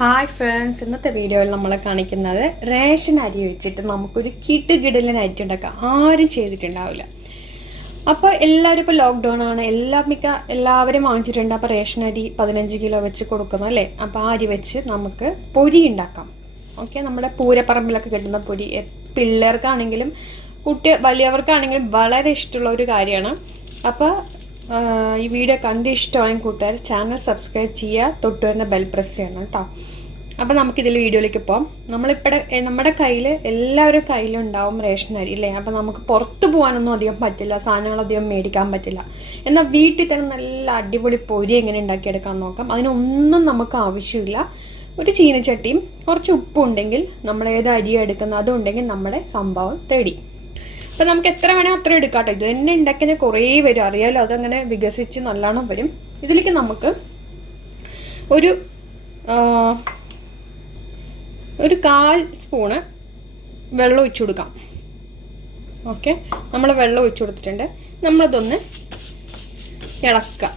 Hi friends, ഇന്നത്തെ വീഡിയോയിൽ നമ്മളെ കാണിക്കുന്നത് റേഷൻ അരി വെച്ചിട്ട് നമുക്കൊരു കിടുകിടലൻ അരി ഉണ്ടാക്കാം. ആരും ചെയ്തിട്ടുണ്ടാവില്ല. അപ്പോൾ എല്ലാവരും ഇപ്പോൾ ലോക്ക്ഡൗൺ ആണ്, എല്ലാവരും വാങ്ങിച്ചിട്ടുണ്ട്. അപ്പോൾ റേഷൻ അരി 15 കിലോ വെച്ച് കൊടുക്കുന്നു അല്ലേ. അപ്പോൾ ആ അരി വെച്ച് നമുക്ക് പൊരി ഉണ്ടാക്കാം. ഓക്കെ, നമ്മുടെ പൂരപ്പറമ്പിലൊക്കെ കിട്ടുന്ന പൊരി പിള്ളേർക്കാണെങ്കിലും വലിയവർക്കാണെങ്കിലും വളരെ ഇഷ്ടമുള്ള ഒരു കാര്യമാണ്. അപ്പോൾ ഈ വീഡിയോ കണ്ട് ഇഷ്ടമായ കൂട്ടുകാർ ചാനൽ സബ്സ്ക്രൈബ് ചെയ്യുക, തൊട്ട് വരുന്ന ബെൽ പ്രസ് ചെയ്യണം കേട്ടോ. അപ്പോൾ നമുക്കിതിൽ വീഡിയോയിലേക്ക് പോകാം. നമ്മുടെ കയ്യിൽ എല്ലാവരുടെ കയ്യിലുണ്ടാവും റേഷൻ അരി അല്ലേ. അപ്പോൾ നമുക്ക് പുറത്ത് പോകാനൊന്നും അധികം പറ്റില്ല, സാധനങ്ങൾ അധികം മേടിക്കാൻ പറ്റില്ല. എന്നാൽ വീട്ടിൽ തന്നെ നല്ല അടിപൊളി പൊരി എങ്ങനെ ഉണ്ടാക്കിയെടുക്കാൻ നോക്കാം. അതിനൊന്നും നമുക്ക് ആവശ്യമില്ല. ഒരു ചീനച്ചട്ടിയും കുറച്ച് ഉപ്പും ഉണ്ടെങ്കിൽ നമ്മൾ ഏത് അരിയാണ് എടുക്കുന്നത് അതുണ്ടെങ്കിൽ നമ്മുടെ സംഭവം റെഡി. അപ്പം നമുക്ക് എത്ര വേണേൽ അത്ര എടുക്കാം കേട്ടോ. ഇത് തന്നെ ഉണ്ടാക്കിയാൽ കുറേ വരും, അറിയാലോ. അതങ്ങനെ വികസിച്ച് നല്ലോണം വരും. ഇതിലേക്ക് നമുക്ക് ഒരു 1/4 സ്പൂണ് വെള്ളം ഒഴിച്ചു കൊടുക്കാം. ഓക്കെ, നമ്മൾ വെള്ളം ഒഴിച്ചു കൊടുത്തിട്ടുണ്ട്. നമ്മളതൊന്ന് ഇളക്കുക.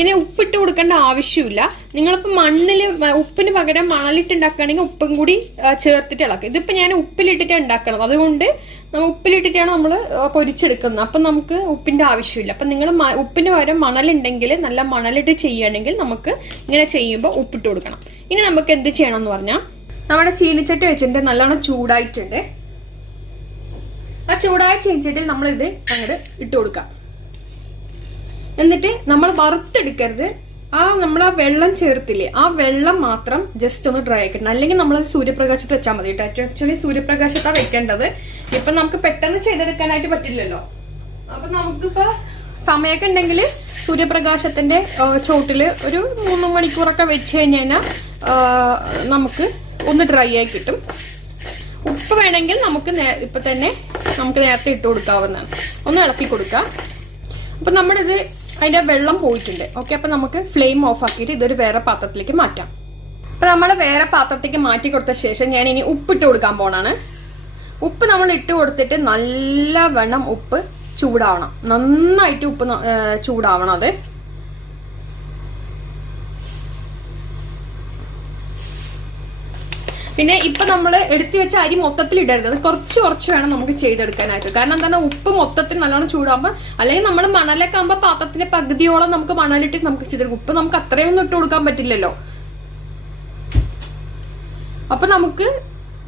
ഇനി ഉപ്പിട്ട് കൊടുക്കേണ്ട ആവശ്യമില്ല. നിങ്ങളിപ്പോൾ ഉപ്പിന് പകരം മണലിട്ടുണ്ടാക്കുകയാണെങ്കിൽ ഉപ്പും കൂടി ചേർത്തിട്ട് ഇളക്കുക. ഇതിപ്പോൾ ഞാൻ ഉപ്പിലിട്ടിട്ട് ഉണ്ടാക്കണം, അതുകൊണ്ട് ഉപ്പിലിട്ടിട്ടാണ് നമ്മൾ പൊരിച്ചെടുക്കുന്നത്. അപ്പം നമുക്ക് ഉപ്പിൻ്റെ ആവശ്യമില്ല. അപ്പം നിങ്ങൾ ഉപ്പിന് പകരം മണലുണ്ടെങ്കിൽ, നല്ല മണലിട്ട് ചെയ്യുകയാണെങ്കിൽ നമുക്ക് ഇങ്ങനെ ചെയ്യുമ്പോൾ ഉപ്പിട്ട് കൊടുക്കണം. ഇനി നമുക്ക് എന്ത് ചെയ്യണം എന്ന് പറഞ്ഞാൽ, നമ്മുടെ ചീനിച്ചട്ടി വെച്ചിട്ട് നല്ലോണം ചൂടായിട്ടുണ്ട്. ആ ചൂടായ ചീനിച്ചട്ടിയിൽ നമ്മളിത് അങ്ങോട്ട് ഇട്ട് കൊടുക്കാം. എന്നിട്ട് നമ്മൾ വറുത്തെടുക്കരുത്. നമ്മൾ ആ വെള്ളം ചേർത്തില്ലേ, ആ വെള്ളം മാത്രം ജസ്റ്റ് ഒന്ന് ഡ്രൈ ആക്കണം. അല്ലെങ്കിൽ നമ്മൾ സൂര്യപ്രകാശത്ത് വെച്ചാൽ മതി കേട്ടോ. ആക്ച്വലി സൂര്യപ്രകാശത്താണ് വെക്കേണ്ടത്. ഇപ്പൊ നമുക്ക് പെട്ടെന്ന് ചെയ്തെടുക്കാനായിട്ട് പറ്റില്ലല്ലോ. അപ്പൊ നമുക്കിപ്പോ സമയമൊക്കെ ഉണ്ടെങ്കിൽ സൂര്യപ്രകാശത്തിന്റെ ചോട്ടില് ഒരു 3 മണിക്കൂറൊക്കെ വെച്ച് കഴിഞ്ഞാൽ നമുക്ക് ഒന്ന് ഡ്രൈ ആയി കിട്ടും. ഉപ്പ് വേണമെങ്കിൽ നമുക്ക് ഇപ്പൊ തന്നെ നമുക്ക് നേരത്തെ ഇട്ട് കൊടുക്കാവുന്നതാണ്. ഒന്ന് ഇളക്കി കൊടുക്കാം. അപ്പൊ നമ്മളിത് അതിന്റെ വെള്ളം പോയിട്ടുണ്ട്. ഓക്കെ, അപ്പൊ നമുക്ക് ഫ്ലെയിം ഓഫ് ആക്കിയിട്ട് ഇതൊരു വേറെ പാത്രത്തിലേക്ക് മാറ്റാം. അപ്പൊ നമ്മൾ വേറെ പാത്രത്തേക്ക് മാറ്റി കൊടുത്ത ശേഷം ഞാൻ ഇനി ഉപ്പിട്ട് കൊടുക്കാൻ പോണാണ്. ഉപ്പ് നമ്മൾ ഇട്ട് കൊടുത്തിട്ട് നല്ലവണ്ണം ഉപ്പ് ചൂടാവണം. നന്നായിട്ട് ഉപ്പ് ചൂടാവണം. അത് പിന്നെ ഇപ്പൊ നമ്മൾ എടുത്തു വെച്ച അരി മൊത്തത്തിൽ ഇടരുത്. അത് കുറച്ച് വേണം നമുക്ക് ചെയ്തെടുക്കാനായിട്ട്. കാരണം എന്താണ്, ഉപ്പ് മൊത്തത്തിൽ നല്ലോണം ചൂടാകുമ്പോൾ, അല്ലെങ്കിൽ നമ്മൾ മണലൊക്കെ ആകുമ്പോൾ പാത്രത്തിന്റെ പകുതിയോളം നമുക്ക് മണലിട്ട് നമുക്ക് ചെയ്തെടുക്കും. ഉപ്പ് നമുക്ക് അത്രയൊന്നും ഇട്ട് കൊടുക്കാൻ പറ്റില്ലല്ലോ. അപ്പൊ നമുക്ക്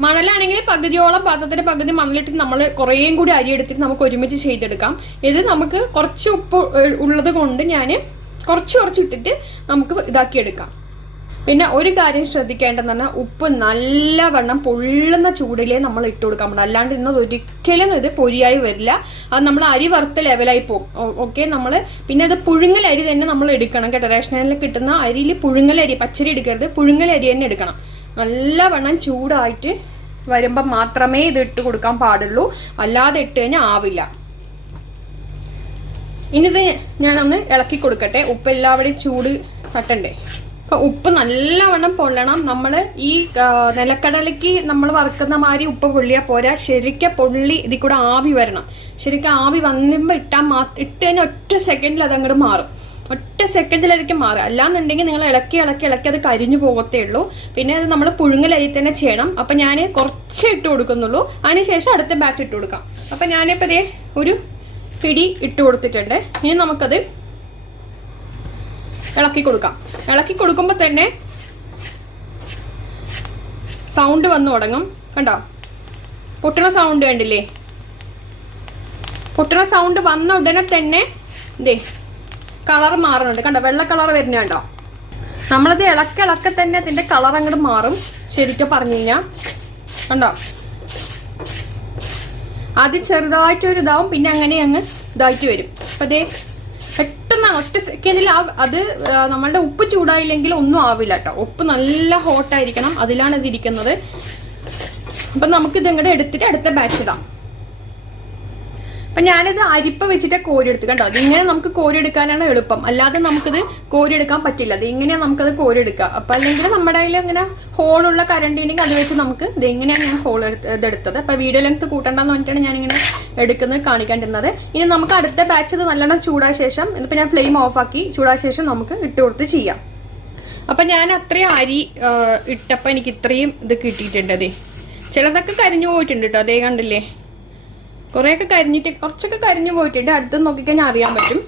മണലാണെങ്കിൽ പകുതിയോളം പാത്രത്തിന്റെ പകുതി മണലിട്ട് നമ്മൾ കുറേയും കൂടി അരി എടുത്തിട്ട് നമുക്ക് ഒരുമിച്ച് ചെയ്തെടുക്കാം. ഇത് നമുക്ക് കുറച്ച് ഉപ്പ് ഉള്ളത് കൊണ്ട് ഞാൻ കുറച്ച് ഇട്ടിട്ട് നമുക്ക് ഇതാക്കിയെടുക്കാം. പിന്നെ ഒരു കാര്യം ശ്രദ്ധിക്കേണ്ടതെന്ന് പറഞ്ഞാൽ, ഉപ്പ് നല്ലവണ്ണം പൊള്ളുന്ന ചൂടിലേ നമ്മൾ ഇട്ട് കൊടുക്കാൻ പറ്റും. അല്ലാണ്ട് ഇന്നത് ഒരിക്കലും ഇത് പൊരിയായി വരില്ല. അത് നമ്മൾ അരി വറുത്ത ലെവലായി പോകും. ഓക്കെ, പിന്നെ അത് പുഴുങ്ങലരി തന്നെ നമ്മൾ എടുക്കണം കേട്ടോ. റേഷനിൽ കിട്ടുന്ന അരിയിൽ പുഴുങ്ങലരി, പച്ചരി എടുക്കരുത്, പുഴുങ്ങലരി തന്നെ എടുക്കണം. നല്ലവണ്ണം ചൂടായിട്ട് വരുമ്പോൾ മാത്രമേ ഇത് ഇട്ട് കൊടുക്കാൻ പാടുള്ളൂ. അല്ലാതെ ഇട്ട് കഴിഞ്ഞാൽ ആവില്ല. ഇനിത് ഞാനൊന്ന് ഇളക്കി കൊടുക്കട്ടെ. ഉപ്പ് എല്ലാവരുടെയും ചൂട് തട്ടണ്ടേ. അപ്പൊ ഉപ്പ് നല്ലവണ്ണം പൊള്ളണം. നമ്മൾ ഈ നിലക്കടലയ്ക്ക് നമ്മൾ വറുക്കുന്ന മാതിരി ഉപ്പ് പൊള്ളിയാൽ പോരാ. ശരിക്കും പൊള്ളി ഇതിൽ കൂടെ ആവി വരണം. ശരിക്കും ആവി വന്നുമ്പോൾ ഇട്ട് കഴിഞ്ഞാൽ ഒറ്റ സെക്കൻഡിൽ അത് അങ്ങോട്ട് മാറും. ഒറ്റ സെക്കൻഡിലായിരിക്കും മാറുക. അല്ലാന്നുണ്ടെങ്കിൽ നിങ്ങൾ ഇളക്കി അത് കരിഞ്ഞു പോകത്തേ ഉള്ളൂ. പിന്നെ അത് നമ്മൾ പുഴുങ്ങലരി തന്നെ ചെയ്യണം. അപ്പൊ ഞാൻ കുറച്ച് ഇട്ട് കൊടുക്കുന്നുള്ളൂ. അതിനുശേഷം അടുത്ത ബാച്ച് ഇട്ട് കൊടുക്കാം. അപ്പൊ ഞാനിപ്പോൾ ഇതേ ഒരു പിടി ഇട്ട് കൊടുത്തിട്ടുണ്ട്. ഇനി നമുക്കത് ഇളക്കി കൊടുക്കാം. ഇളക്കി കൊടുക്കുമ്പോൾ തന്നെ സൗണ്ട് വന്നു തുടങ്ങും. കണ്ടോ, പൊട്ടണ സൗണ്ട് കണ്ടില്ലേ? പൊട്ടണ സൗണ്ട് വന്ന ഉടനെ തന്നെ കളർ മാറുന്നുണ്ട്. കണ്ടോ, വെള്ള കളർ വരുന്ന കണ്ടോ. നമ്മളത് ഇളക്കെ തന്നെ അതിന്റെ കളർ അങ്ങോട്ട് മാറും. ശരിക്കും പറഞ്ഞു കഴിഞ്ഞാൽ കണ്ടോ, ആദ്യം ചെറുതായിട്ടൊരു ഇതാവും, പിന്നെ അങ്ങനെ അങ്ങ് ഇതായിട്ട് വരും. അപ്പൊ പെട്ടെന്ന് ഒറ്റ സെക്കൻഡിൽ അത് നമ്മളുടെ ഉപ്പ് ചൂടായില്ലെങ്കിൽ ഒന്നും ആവില്ല കേട്ടോ. ഉപ്പ് നല്ല ഹോട്ടായിരിക്കണം, അതിലാണ് ഇതിരിക്കുന്നത്. അപ്പം നമുക്ക് ഇതങ്ങോട്ട് എടുത്തിട്ട് അടുത്ത ബാച്ച് ഇടാം. അപ്പം ഞാനിത് അരിപ്പ വെച്ചിട്ട് കോരിയെടുത്ത് കണ്ടോ. അതിങ്ങനെ നമുക്ക് കോരിയെടുക്കാനാണ് എളുപ്പം, അല്ലാതെ നമുക്കിത് കോരിയെടുക്കാൻ പറ്റില്ല. അത് ഇങ്ങനെയാണ് നമുക്കത് കോരിയെടുക്കാം. അപ്പം അല്ലെങ്കിൽ നമ്മുടെ കയ്യിൽ ഇങ്ങനെ ഹോളുള്ള കരണ്ടി ഉണ്ടെങ്കിൽ അത് വെച്ച് നമുക്ക് ഇത് ഇങ്ങനെയാണ് ഞാൻ ഹോൾ ഇതെടുത്തത്. അപ്പം വീഡിയോ ലെങ്ത് കൂട്ടണ്ടെന്ന് പറഞ്ഞിട്ടാണ് ഞാനിങ്ങനെ എടുക്കുന്നത് കാണിക്കാണ്ടിരുന്നത്. ഇനി നമുക്ക് അടുത്ത ബാച്ച് ഇത് നല്ലോണം ചൂടായ ശേഷം, ഇപ്പം ഞാൻ ഫ്ലെയിം ഓഫാക്കി, ചൂടായ ശേഷം നമുക്ക് ഇട്ട് കൊടുത്ത് ചെയ്യാം. അപ്പം ഞാൻ അത്രയും അരി ഇട്ടപ്പോൾ എനിക്ക് ഇത്രയും ഇത് കിട്ടിയിട്ടുണ്ട്. അതെ, ചിലതൊക്കെ കരിഞ്ഞു പോയിട്ടുണ്ട് കേട്ടോ. അതേ കണ്ടില്ലേ, കുറേയൊക്കെ കരിഞ്ഞിട്ട് കുറച്ചൊക്കെ കരിഞ്ഞു പോയിട്ടുണ്ട്. അടുത്ത് നോക്കിക്കഴിഞ്ഞാൽ അറിയാൻ പറ്റും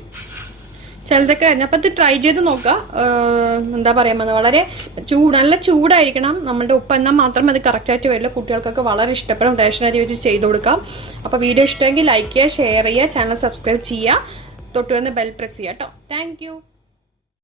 ചിലതൊക്കെ കരിഞ്ഞു. അപ്പം ഇത് ട്രൈ ചെയ്ത് നോക്കുക. എന്താ പറയുക, വളരെ നല്ല ചൂടായിരിക്കണം നമ്മളുടെ ഉപ്പ്, എന്നാൽ മാത്രമേ അത് കറക്റ്റായിട്ട് വരില്ല. കുട്ടികൾക്കൊക്കെ വളരെ ഇഷ്ടപ്പെടും. റേഷൻ അരി വെച്ച് ചെയ്ത് കൊടുക്കാം. അപ്പോൾ വീഡിയോ ഇഷ്ടമെങ്കിൽ ലൈക്ക് ചെയ്യുക, ഷെയർ ചെയ്യുക, ചാനൽ സബ്സ്ക്രൈബ് ചെയ്യുക, തൊട്ടുവന്ന് ബെൽ പ്രസ് ചെയ്യുക കേട്ടോ. താങ്ക്